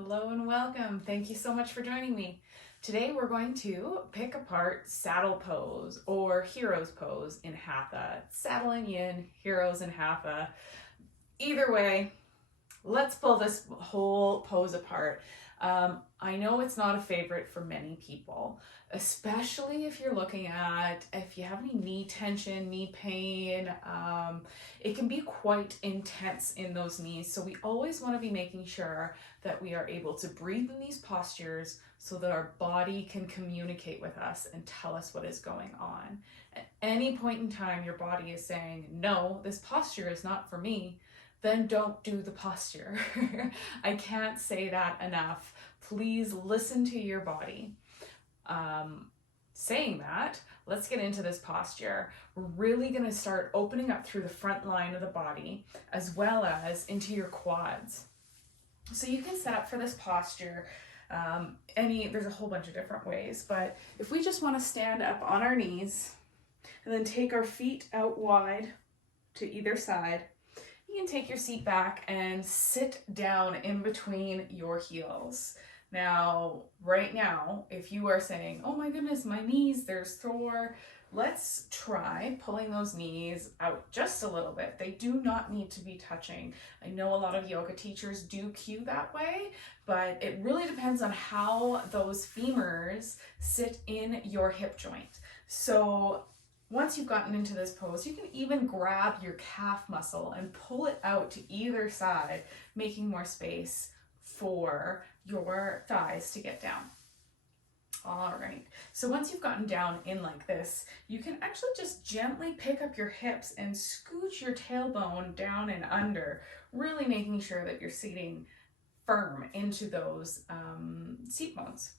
Hello and welcome. Thank you so much for joining me. Today we're going to pick apart saddle pose or hero's pose in Hatha. Saddle and yin, heroes in Hatha. Either way, let's pull this whole pose apart. I know it's not a favorite for many people, especially if you're looking at, if you have any knee tension, knee pain, it can be quite intense in those knees. So we always want to be making sure that we are able to breathe in these postures so that our body can communicate with us and tell us what is going on. At any point in time, your body is saying, no, this posture is not for me, then don't do the posture. I can't say that enough. Please listen to your body. Saying that, let's get into this posture. We're really going to start opening up through the front line of the body as well as into your quads. So you can set up for this posture there's a whole bunch of different ways, but if we just want to stand up on our knees and then take our feet out wide to either side, you can take your seat back and sit down in between your heels. Now, right now, if you are saying, oh my goodness, my knees, they're sore, let's try pulling those knees out just a little bit. They do not need to be touching. I know a lot of yoga teachers do cue that way, but it really depends on how those femurs sit in your hip joint. So once you've gotten into this pose, you can even grab your calf muscle and pull it out to either side, making more space for your thighs to get down. All right, so once you've gotten down in like this, you can actually just gently pick up your hips and scooch your tailbone down and under, really making sure that you're seating firm into those seat bones.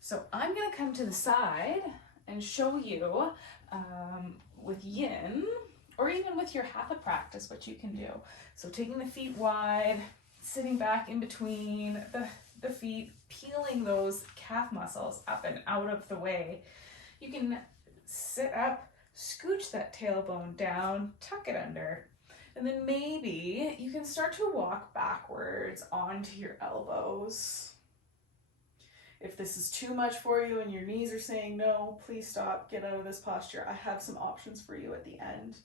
So I'm gonna come to the side and show you with yin, or even with your hatha practice, what you can do. So taking the feet wide, sitting back in between the feet, peeling those calf muscles up and out of the way. You can sit up, scooch that tailbone down, tuck it under, and then maybe you can start to walk backwards onto your elbows. If this is too much for you and your knees are saying no, please stop, get out of this posture. I have some options for you at the end.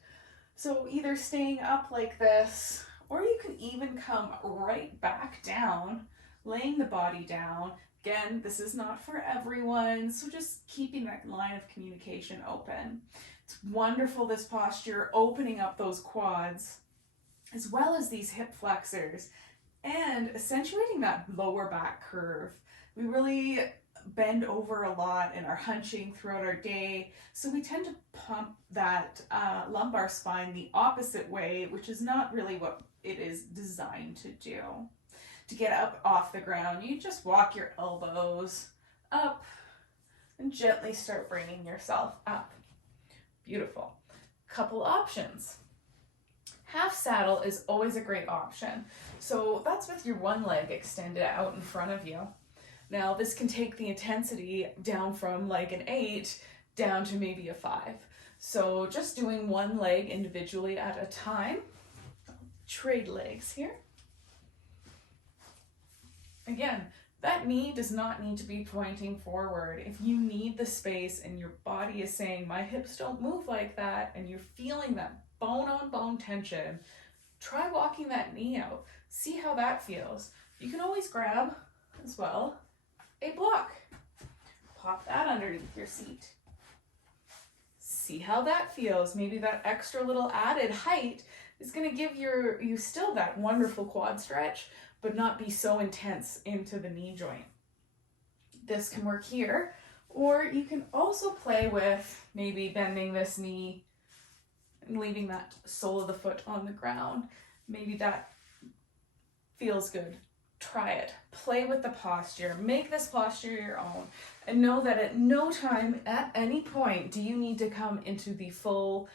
So either staying up like this, or you can even come right back down, laying the body down. Again, this is not for everyone, so just keeping that line of communication open. It's wonderful, this posture, opening up those quads, as well as these hip flexors, and accentuating that lower back curve. We really bend over a lot and are hunching throughout our day, so we tend to pump that lumbar spine the opposite way, which is not really what it is designed to do. To get up off the ground, you just walk your elbows up and gently start bringing yourself up. Beautiful. Couple options. Half saddle is always a great option. So that's with your one leg extended out in front of you. Now this can take the intensity down from like an 8 down to maybe a 5. So just doing one leg individually at a time. Trade legs here. Again, that knee does not need to be pointing forward. If you need the space and your body is saying, my hips don't move like that, and you're feeling that bone on bone tension, try walking that knee out. See how that feels. You can always grab as well a block. Pop that underneath your seat. See how that feels. Maybe that extra little added height is going to give you still that wonderful quad stretch, but not be so intense into the knee joint. This can work here, or you can also play with maybe bending this knee and leaving that sole of the foot on the ground. Maybe that feels good. Try it. Play with the posture. Make this posture your own. And know that at no time, at any point, do you need to come into the full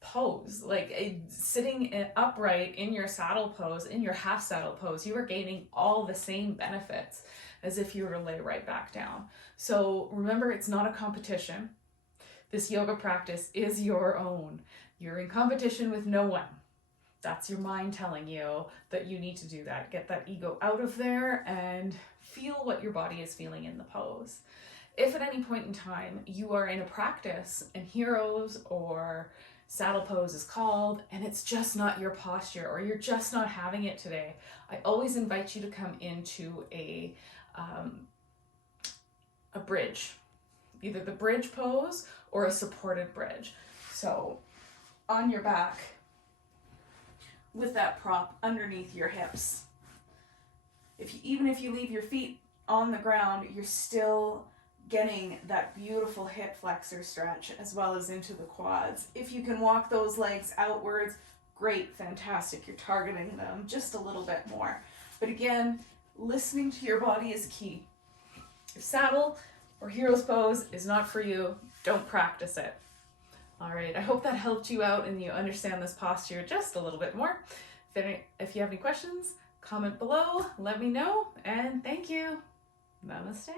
pose. Like sitting upright in your saddle pose, in your half saddle pose, you are gaining all the same benefits as if you were to lay right back down. So remember, it's not a competition. This yoga practice is your own. You're in competition with no one. That's your mind telling you that you need to do that. Get that ego out of there and feel what your body is feeling in the pose. If at any point in time you are in a practice and heroes or saddle pose is called and it's just not your posture or you're just not having it today, I always invite you to come into a bridge, either the bridge pose or a supported bridge. So on your back with that prop underneath your hips. Even if you leave your feet on the ground, you're still getting that beautiful hip flexor stretch as well as into the quads. If you can walk those legs outwards, great, fantastic. You're targeting them just a little bit more. But again, listening to your body is key. If saddle or hero's pose is not for you, don't practice it. All right, I hope that helped you out and you understand this posture just a little bit more. If you have any questions, comment below, let me know, and thank you. Namaste.